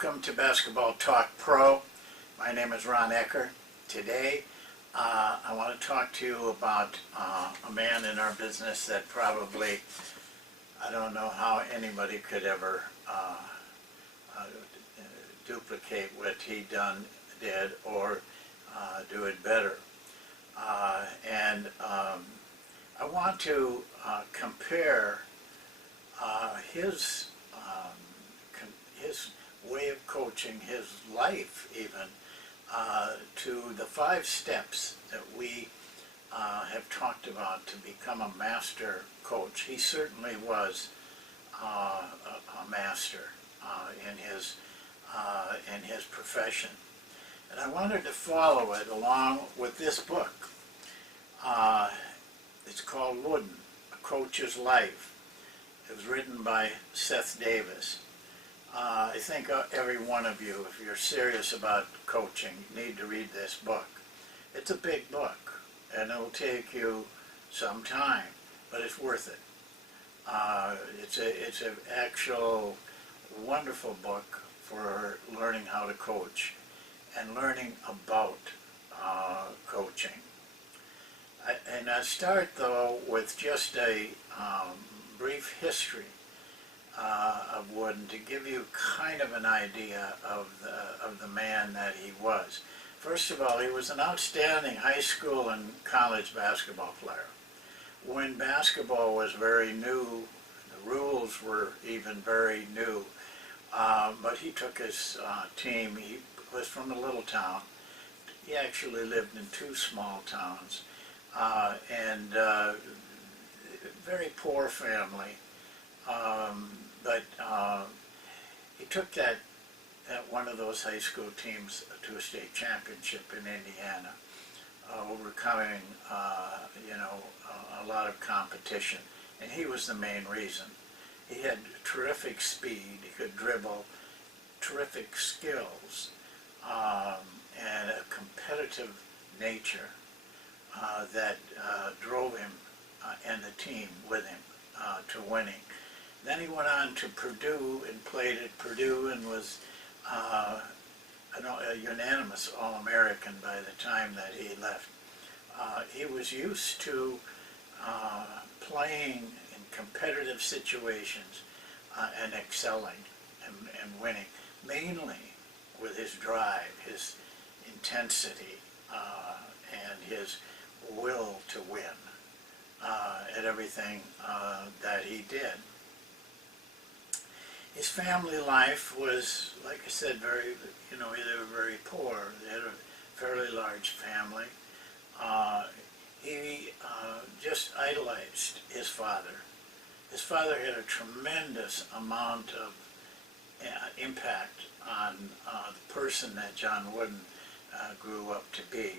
welcome to Basketball Talk Pro. My name is Ron Ekker. Today, I want to talk to you about a man in our business that probably, I don't know how anybody could ever duplicate what he did or do it better. I want to compare his way of coaching, his life even, to the 5 steps that we have talked about to become a master coach. He certainly was a master in his profession. And I wanted to follow it along with this book. It's called Wooden, A Coach's Life. It was written by Seth Davis. I think every one of you, if you're serious about coaching, need to read this book. It's a big book, and it'll take you some time, but it's worth it. It's an actual wonderful book for learning how to coach and learning about coaching. I start, though, with just a brief history of Wooden to give you kind of an idea of the man that he was. First of all, he was an outstanding high school and college basketball player. When basketball was very new, the rules were even very new, but he took his team. He was from a little town. He actually lived in 2 small towns, and very poor family. But he took that one of those high school teams to a state championship in Indiana, overcoming a lot of competition, and he was the main reason. He had terrific speed, he could dribble, terrific skills, and a competitive nature that drove him and the team with him to winning. Then he went on to Purdue and played at Purdue and was a unanimous All-American by the time that he left. He was used to playing in competitive situations and excelling and winning, mainly with his drive, his intensity, and his will to win at everything that he did. His family life was, like I said, they were very poor. They had a fairly large family. He just idolized his father. His father had a tremendous amount of impact on the person that John Wooden grew up to be.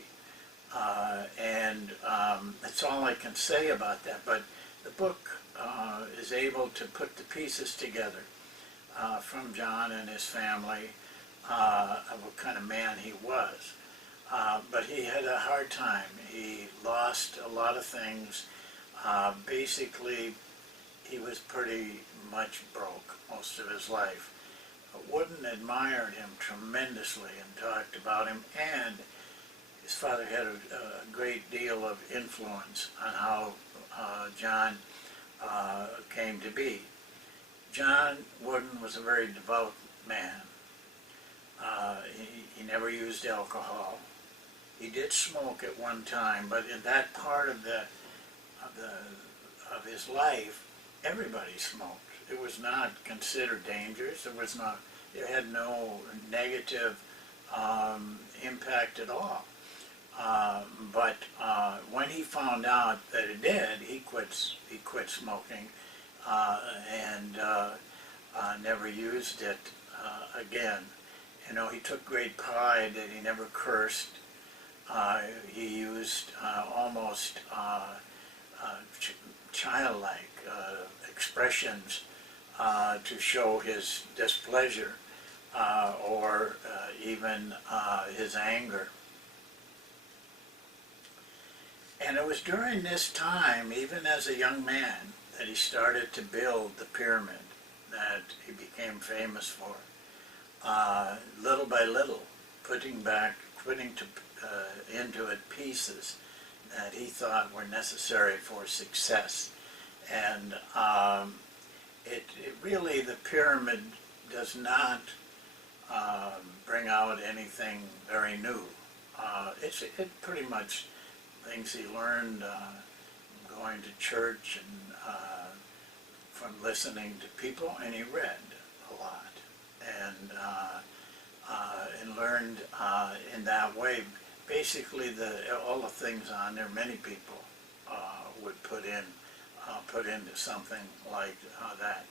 That's all I can say about that, but the book is able to put the pieces together from John and his family of what kind of man he was. But he had a hard time. He lost a lot of things. Basically, he was pretty much broke most of his life. Wooden admired him tremendously and talked about him, and his father had a great deal of influence on how John came to be. John Wooden was a very devout man. He never used alcohol. He did smoke at one time, but in that part of his life, everybody smoked. It was not considered dangerous. It had no negative impact at all. But when he found out that it did, he quit smoking and never used it again. He took great pride that he never cursed. He used almost childlike expressions to show his displeasure or even his anger. And it was during this time, even as a young man, that he started to build the pyramid that he became famous for. little by little, putting into it pieces that he thought were necessary for success. And it really, the pyramid does not bring out anything very new. It pretty much things he learned going to church and from listening to people, and he read a lot and learned in that way. Basically, all the things on there, many people would put into something like that.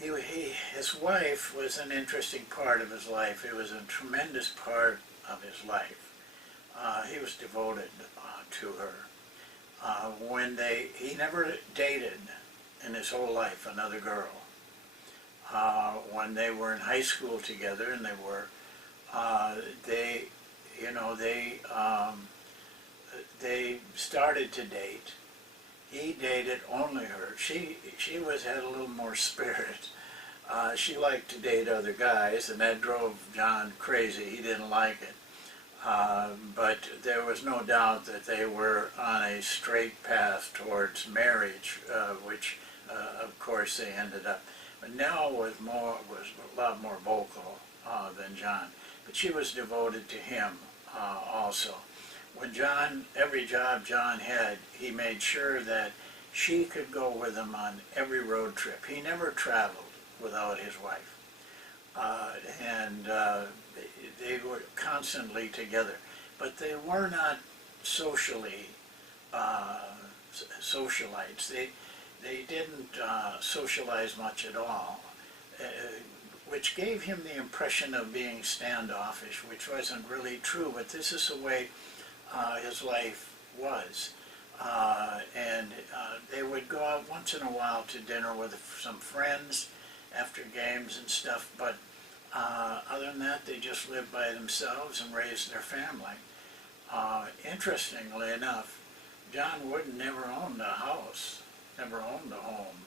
His wife was an interesting part of his life. It was a tremendous part of his life. He was devoted to her. He never dated in his whole life another girl. When they were in high school together, and they started to date. He dated only her. She had a little more spirit. She liked to date other guys, and that drove John crazy. He didn't like it. But there was no doubt that they were on a straight path towards marriage, which of course they ended up. But Nell was a lot more vocal than John. But she was devoted to him also. When every job John had, he made sure that she could go with him on every road trip. He never traveled without his wife. They were constantly together. But they were not socially socialites. They didn't socialize much at all, which gave him the impression of being standoffish, which wasn't really true, but this is the way his life was. They would go out once in a while to dinner with some friends after games and stuff, but other than that, they just lived by themselves and raised their family. Interestingly enough, John Wooden never owned a house, never owned a home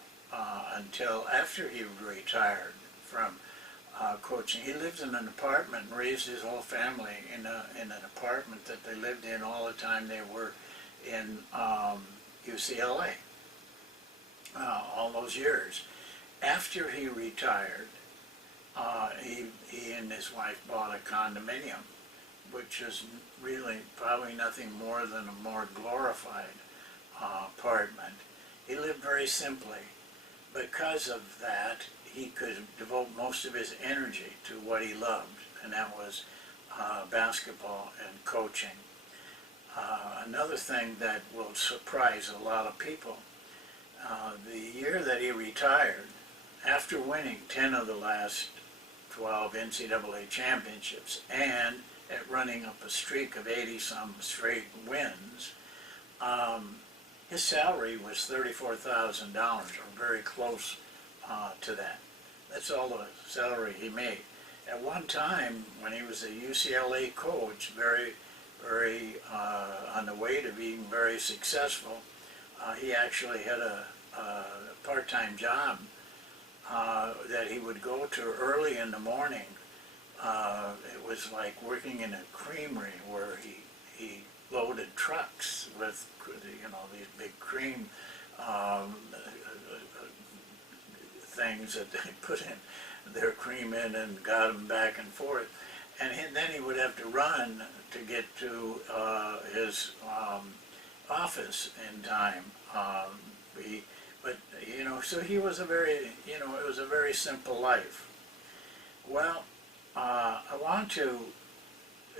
until after he retired from coaching. He lived in an apartment and raised his whole family in an apartment that they lived in all the time they were in UCLA, all those years. After he retired, he and his wife bought a condominium, which is really probably nothing more than a more glorified apartment. He lived very simply. Because of that, he could devote most of his energy to what he loved, and that was basketball and coaching. Another thing that will surprise a lot of people, the year that he retired, after winning 10 of the last 12 NCAA championships and at running up a streak of 80-some straight wins, his salary was $34,000, or very close to that. That's all the salary he made. At one time, when he was a UCLA coach, very on the way to being very successful, he actually had a part-time job that he would go to early in the morning. It was like working in a creamery where he loaded trucks with, these big cream things that they put in their cream in and got them back and forth. And then he would have to run to get to his office in time. So he was it was a very simple life. Well, I want to,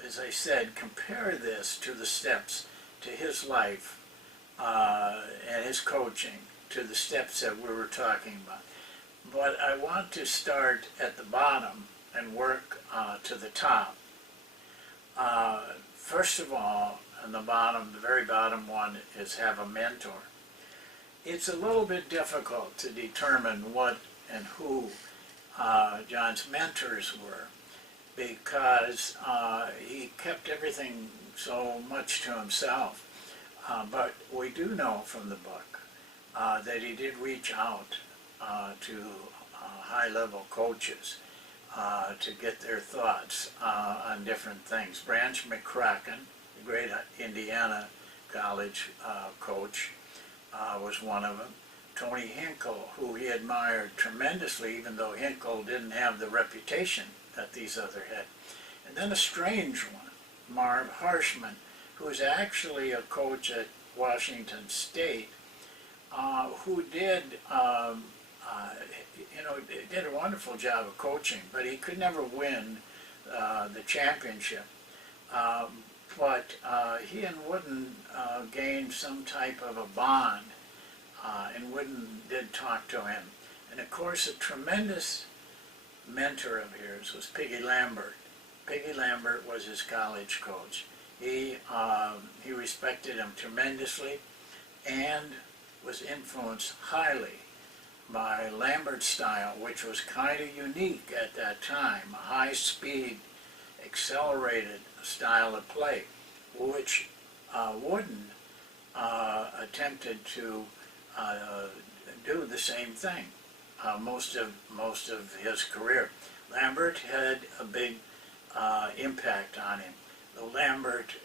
as I said, compare this to the steps to his life and his coaching, to the steps that we were talking about. But I want to start at the bottom and work to the top. First of all, on the bottom, the very bottom one is have a mentor. It's a little bit difficult to determine what and who John's mentors were, because he kept everything so much to himself. But we do know from the book that he did reach out to high-level coaches. to get their thoughts on different things. Branch McCracken, the great Indiana college coach, was one of them. Tony Hinkle, who he admired tremendously, even though Hinkle didn't have the reputation that these other had. And then a strange one, Marv Harshman, who's actually a coach at Washington State, who did, did a wonderful job of coaching, but he could never win the championship. But he and Wooden gained some type of a bond, and Wooden did talk to him. And of course, a tremendous mentor of his was Piggy Lambert. Piggy Lambert was his college coach. He respected him tremendously and was influenced highly by Lambert's style, which was kind of unique at that time, a high-speed, accelerated style of play, which Wooden attempted to do the same thing most of his career. Lambert had a big impact on him. Though Lambert,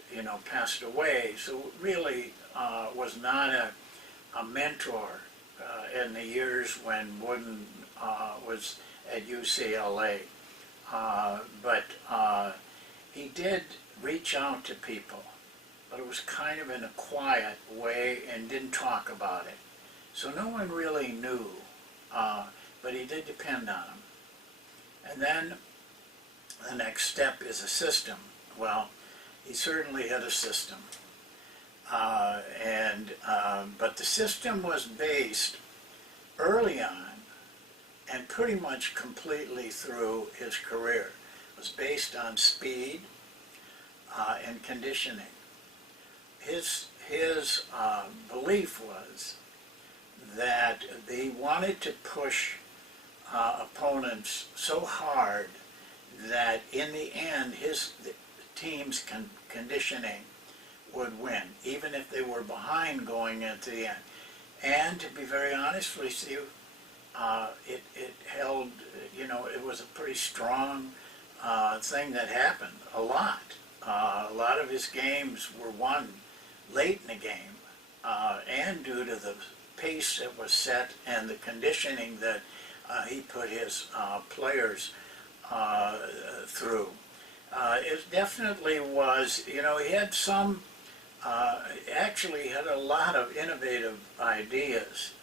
passed away, so really was not a mentor in the years when Wooden was at UCLA. But he did reach out to people, but it was kind of in a quiet way and didn't talk about it. So no one really knew, but he did depend on them. And then the next step is a system. Well, he certainly had a system. But the system was based early on and pretty much completely through his career. It was based on speed and conditioning. His belief was that he wanted to push opponents so hard that in the end the team's conditioning would win, even if they were behind going into the end. And to be very honest with you, it held, it was a pretty strong thing that happened a lot. A lot of his games were won late in the game, and due to the pace that was set and the conditioning that he put his players through. It definitely was, he had some, actually had a lot of innovative ideas.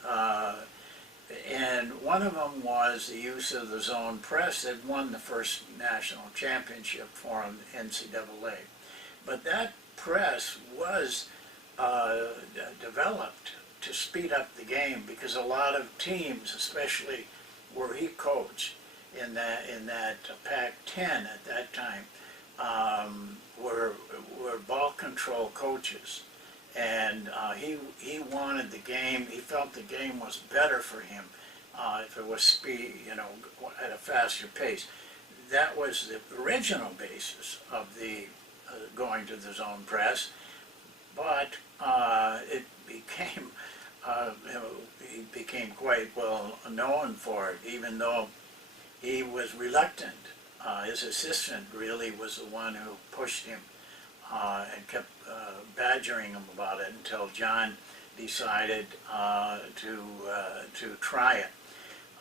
And one of them was the use of the zone press that won the first national championship for him, NCAA. But that press was developed to speed up the game because a lot of teams, especially where he coached in that Pac-10 at that time, were ball control coaches. And he wanted the game, he felt the game was better for him if it was speed, at a faster pace. That was the original basis of the going to the zone press, but it became, he became quite well known for it, even though he was reluctant. His assistant really was the one who pushed him and kept badgering him about it until John decided to try it.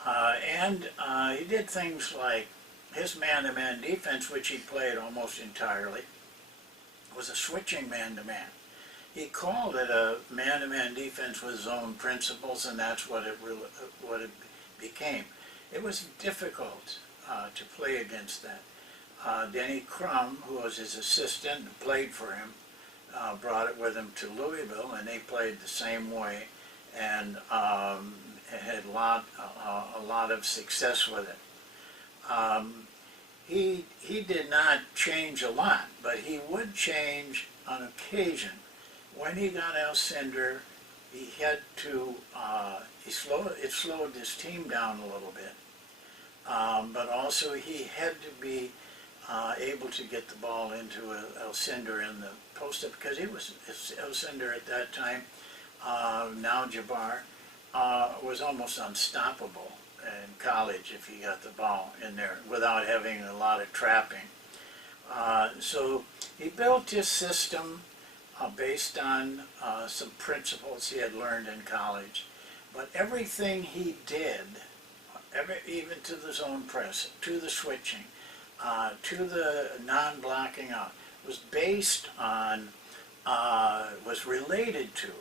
And he did things like his man-to-man defense, which he played almost entirely, was a switching man-to-man. He called it a man-to-man defense with zone principles, and that's what it became. It was difficult to play against that. Denny Crum, who was his assistant and played for him, brought it with him to Louisville, and they played the same way, and had a lot of success with it. He did not change a lot, but he would change on occasion. When he got Alcindor, he had to, it slowed his team down a little bit. But also he had to be able to get the ball into Alcindor in the post-up, because Alcindor at that time, now Jabbar, was almost unstoppable in college if he got the ball in there without having a lot of trapping. So he built his system based on some principles he had learned in college. But everything he did, even to the zone press, to the switching, to the non-blocking out, was based on, was related to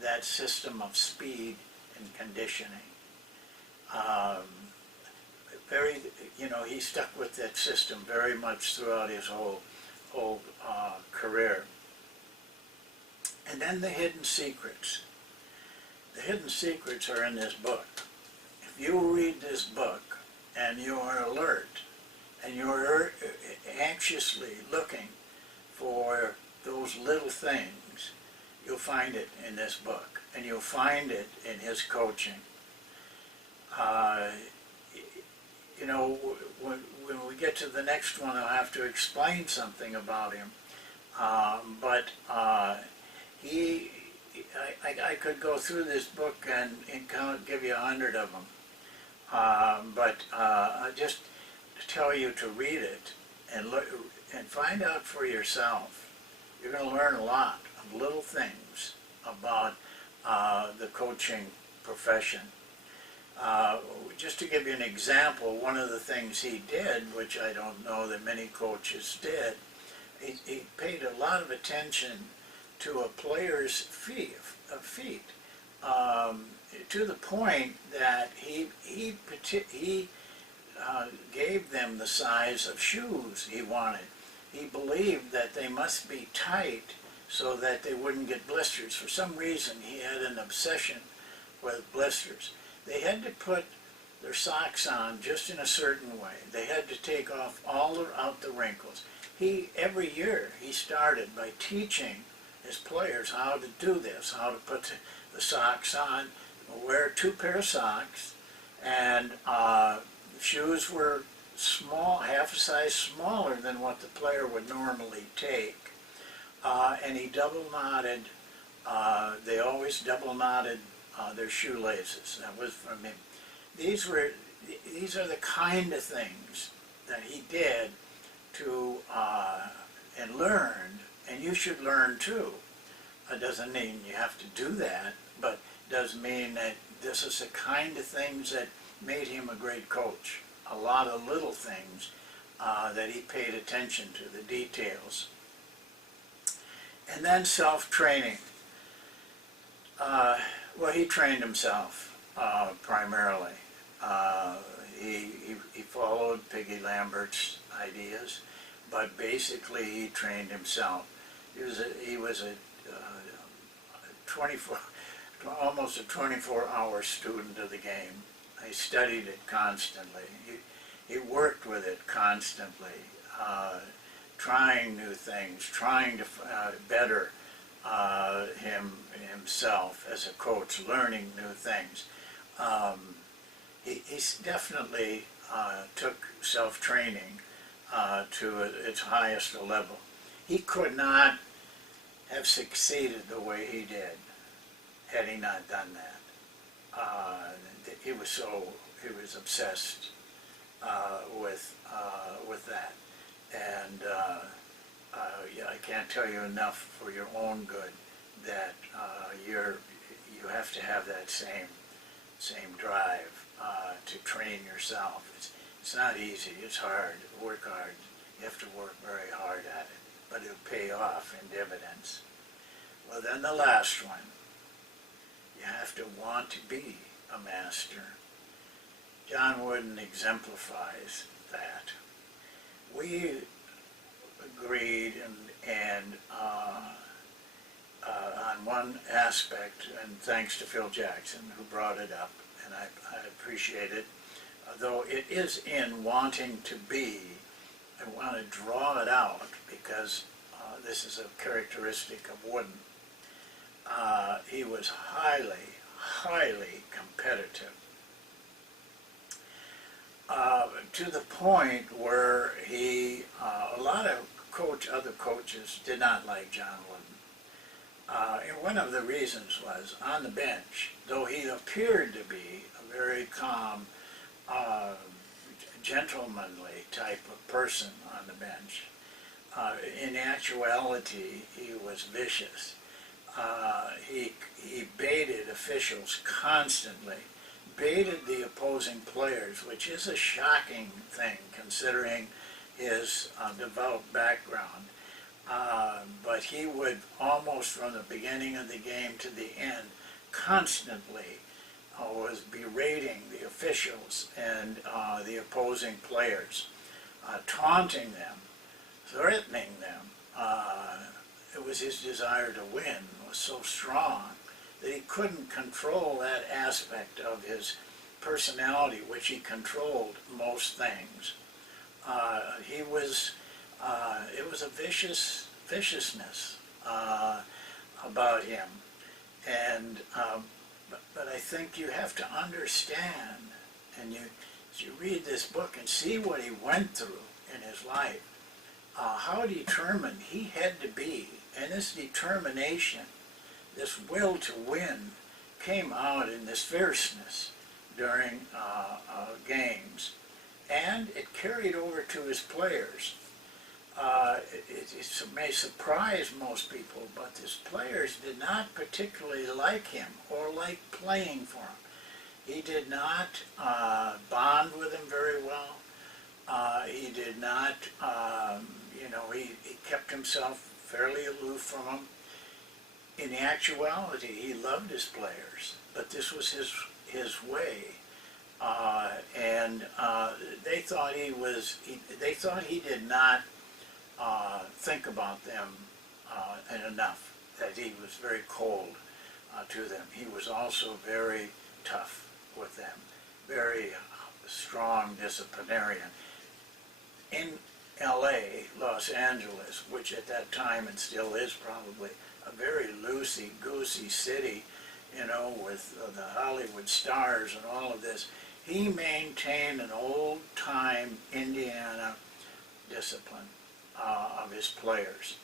that system of speed and conditioning. He stuck with that system very much throughout his whole career. And then the hidden secrets. The hidden secrets are in this book. If you read this book and you are alert and you're anxiously looking for those little things, you'll find it in this book, and you'll find it in his coaching. When we get to the next one, I'll have to explain something about him. I could go through this book and give you 100 of them. Just to tell you to read it and look and find out for yourself. You're going to learn a lot of little things about the coaching profession. Just to give you an example, one of the things he did, which I don't know that many coaches did, he paid a lot of attention to a player's feet, to the point that he gave them the size of shoes he wanted. He believed that they must be tight so that they wouldn't get blisters. For some reason, he had an obsession with blisters. They had to put their socks on just in a certain way. They had to take off out the wrinkles. Every year, he started by teaching his players how to do this, how to put the socks on, wear 2 pair of socks, and shoes were small, half a size smaller than what the player would normally take. And he double knotted, they always double knotted their shoelaces. That was from him. These are the kind of things that he did and learned, and you should learn too. It doesn't mean you have to do that, but it does mean that this is the kind of things that made him a great coach. A lot of little things that he paid attention to, the details. And then self-training. Well, he trained himself primarily. He followed Piggy Lambert's ideas, but basically he trained himself. He was almost a 24-hour student of the game. He studied it constantly. He worked with it constantly, trying new things, trying to better himself as a coach, learning new things. He definitely took self-training to its highest level. He could not have succeeded the way he did had he not done that. He was obsessed with that, and I can't tell you enough for your own good that you have to have that same drive to train yourself. It's not easy. It's hard. Work hard. You have to work very hard at it, but it'll pay off in dividends. Well, then the last one. You have to want to be a master. John Wooden exemplifies that. We agreed and on one aspect, and thanks to Phil Jackson who brought it up, and I appreciate it, though it is in wanting to be. I want to draw it out because this is a characteristic of Wooden. He was highly, highly competitive. To the point where a lot of other coaches did not like John Wooden. And one of the reasons was on the bench, though he appeared to be a very calm, gentlemanly type of person on the bench. In actuality, he was vicious. He baited officials constantly, baited the opposing players, which is a shocking thing considering his developed background. But he would, almost from the beginning of the game to the end, constantly was berating the officials and the opposing players, taunting them, threatening them. It was his desire to win was so strong that he couldn't control that aspect of his personality, which he controlled most things. It was a viciousness about him, and but I think you have to understand, and as you read this book and see what he went through in his life, how determined he had to be, and this determination, this will to win, came out in this fierceness during games, and it carried over to his players. It may surprise most people, but his players did not particularly like him or like playing for him. He did not bond with them very well. He did not, he kept himself fairly aloof from them. In actuality, he loved his players, but this was his way. They thought they thought he did not think about them enough, that he was very cold to them. He was also very tough with them, very strong disciplinarian. In LA, Los Angeles, which at that time and still is probably a very loosey-goosey city, with the Hollywood stars and all of this, he maintained an old-time Indiana discipline of his players.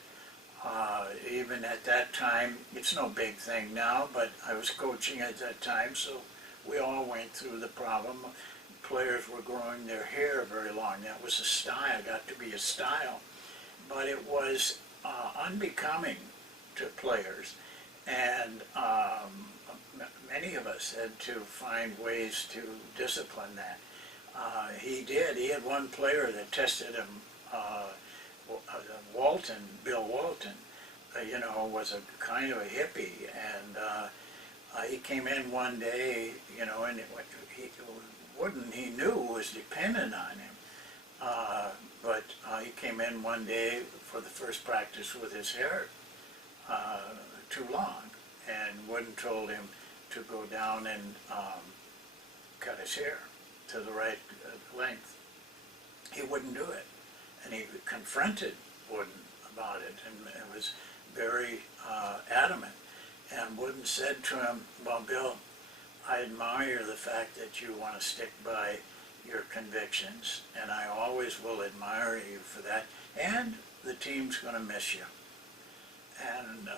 Even at that time, it's no big thing now, but I was coaching at that time, so we all went through the problem. Players were growing their hair very long. That was a style, got to be a style. But it was unbecoming to players, and many of us had to find ways to discipline that. He did. He had one player that tested him, Bill Walton, was a kind of a hippie, and he came in one day, and Wooden, he knew, was dependent on him. But he came in one day for the first practice with his hair too long, and Wooden told him to go down and cut his hair to the right length. He wouldn't do it, and he confronted Wooden about it, and it was very adamant. And Wooden said to him, "Well, Bill, I admire the fact that you want to stick by your convictions, and I always will admire you for that, and the team's going to miss you." And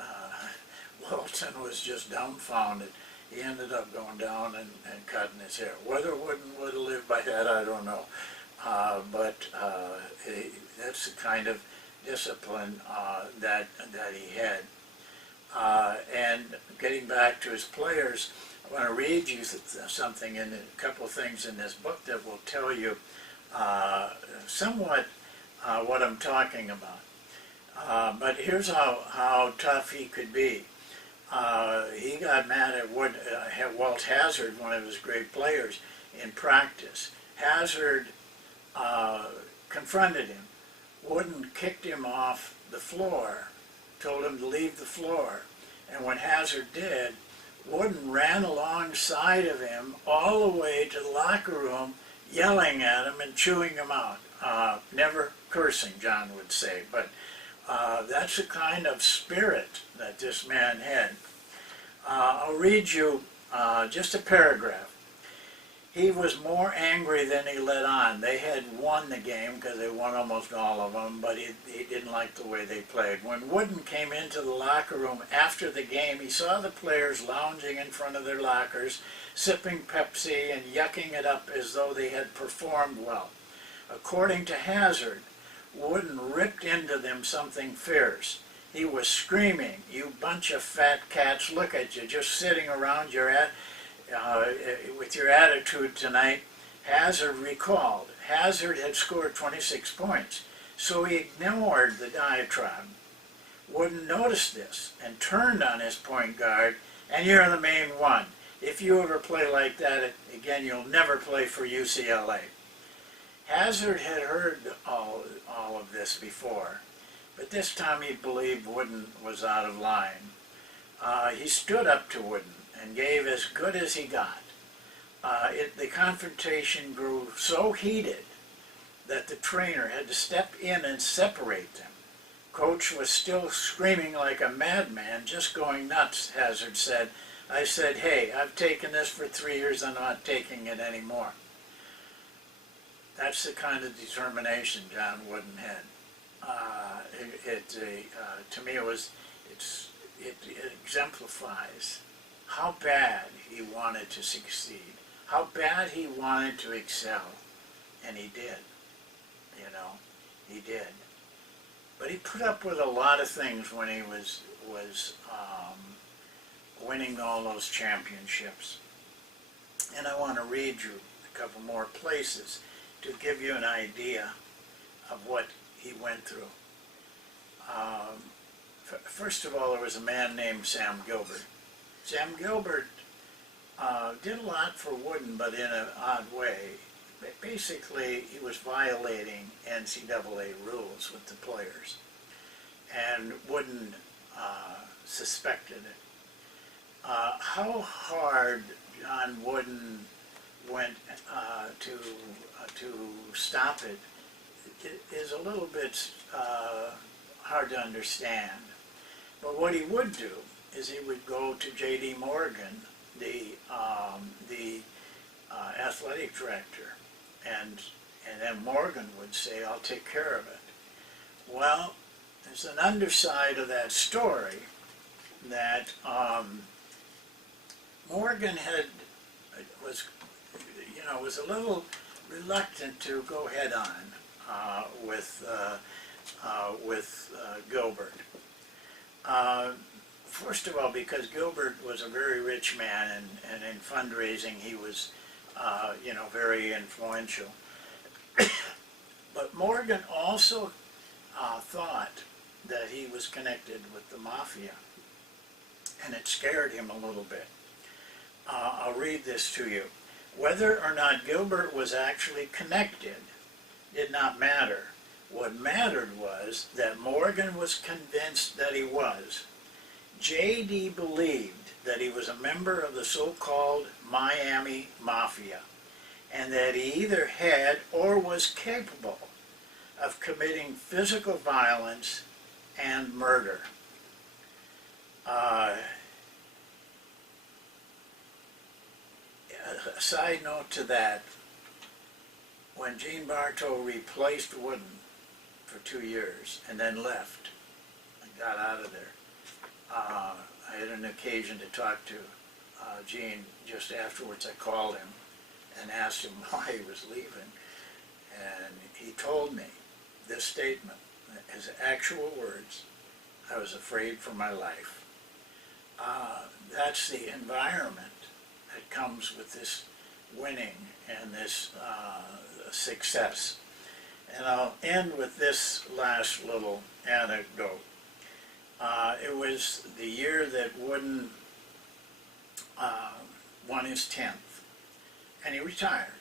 Walton was just dumbfounded. He ended up going down and cutting his hair. Whether Wooden would have lived by that, I don't know. But that's the kind of discipline that he had. And getting back to his players, I want to read you something, a couple of things in this book that will tell you somewhat what I'm talking about. But here's how tough he could be. He got mad at Walt Hazzard, one of his great players, in practice. Hazzard confronted him. Wooden kicked him off the floor, told him to leave the floor. And when Hazzard did, Wooden ran alongside of him all the way to the locker room, yelling at him and chewing him out. Never cursing, John would say, but that's the kind of spirit that this man had. I'll read you just a paragraph. he was more angry than he let on. They had won the game because they won almost all of them, but he didn't like the way they played. When Wooden came into the locker room after the game, he saw the players lounging in front of their lockers, sipping Pepsi and yucking it up as though they had performed well. According to Hazard, Wooden ripped into them something fierce. He was screaming, "You bunch of fat cats, look at you, just sitting around with your attitude tonight." Hazard recalled. Hazard had scored 26 points, so he ignored the diatribe. Wooden noticed this and turned on his point guard, "And you're the main one. If you ever play like that again, you'll never play for UCLA." Hazard had heard all of this before, but this time he believed Wooden was out of line. He stood up to Wooden and gave as good as he got. The confrontation grew so heated that the trainer had to step in and separate them. Coach was still screaming like a madman, just going nuts, Hazard said. I said, "Hey, I've taken this for 3 years, I'm not taking it anymore." That's the kind of determination John Wooden had. To me, it exemplifies how bad he wanted to succeed, how bad he wanted to excel, and he did. He did. But he put up with a lot of things when he was winning all those championships. And I want to read you a couple more places to give you an idea of what he went through. First of all, there was a man named Sam Gilbert. Sam Gilbert did a lot for Wooden, but in an odd way. Basically, he was violating NCAA rules with the players, and Wooden suspected it. How hard John Wooden went to stop it is a little bit hard to understand. But what he would do is he would go to J.D. Morgan, the athletic director, and then Morgan would say, "I'll take care of it." Well, there's an underside of that story that Morgan was a little reluctant to go head on with Gilbert. First of all, because Gilbert was a very rich man, and in fundraising he was, very influential. But Morgan also thought that he was connected with the mafia, and it scared him a little bit. I'll read this to you. Whether or not Gilbert was actually connected did not matter. What mattered was that Morgan was convinced that he was. J.D. believed that he was a member of the so-called Miami Mafia, and that he either had or was capable of committing physical violence and murder. A side note to that, when Gene Bartow replaced Wooden for 2 years and then left and got out of there, I had an occasion to talk to Gene just afterwards. I called him and asked him why he was leaving, and he told me this statement, his actual words: "I was afraid for my life." That's the environment that comes with this winning and this success. And I'll end with this last little anecdote. It was the year that Wooden won his 10th, and he retired.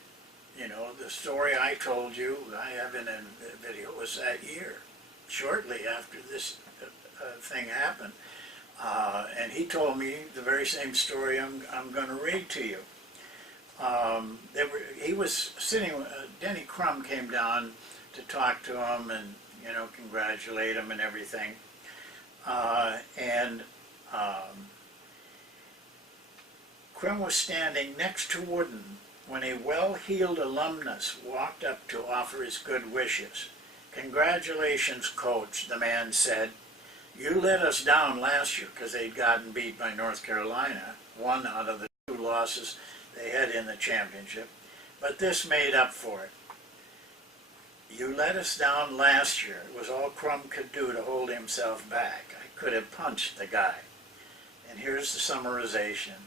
The story I told you, I have in a video, was that year, shortly after this thing happened. And he told me the very same story I'm going to read to you. He was sitting, Denny Crum came down to talk to him and, congratulate him and everything. Crum was standing next to Wooden when a well-heeled alumnus walked up to offer his good wishes. "Congratulations, coach," the man said. "You let us down last year," because they'd gotten beat by North Carolina, one out of the 2 losses they had in the championship, "but this made up for it. You let us down last year. It was all Crum could do to hold himself back. I could have punched the guy." And here's the summarization.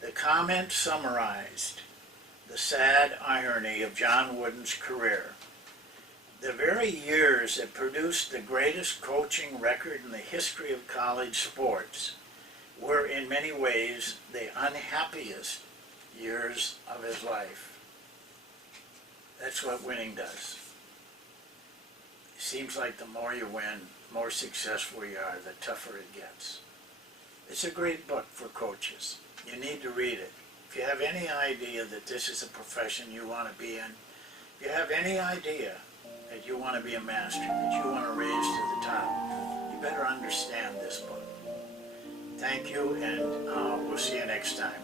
The comment summarized the sad irony of John Wooden's career. The very years that produced the greatest coaching record in the history of college sports were in many ways the unhappiest years of his life. That's what winning does. It seems like the more you win, the more successful you are, the tougher it gets. It's a great book for coaches. You need to read it. If you have any idea that this is a profession you want to be in, if you have any idea that you want to be a master, that you want to raise to the top, you better understand this book. Thank you, and we'll see you next time.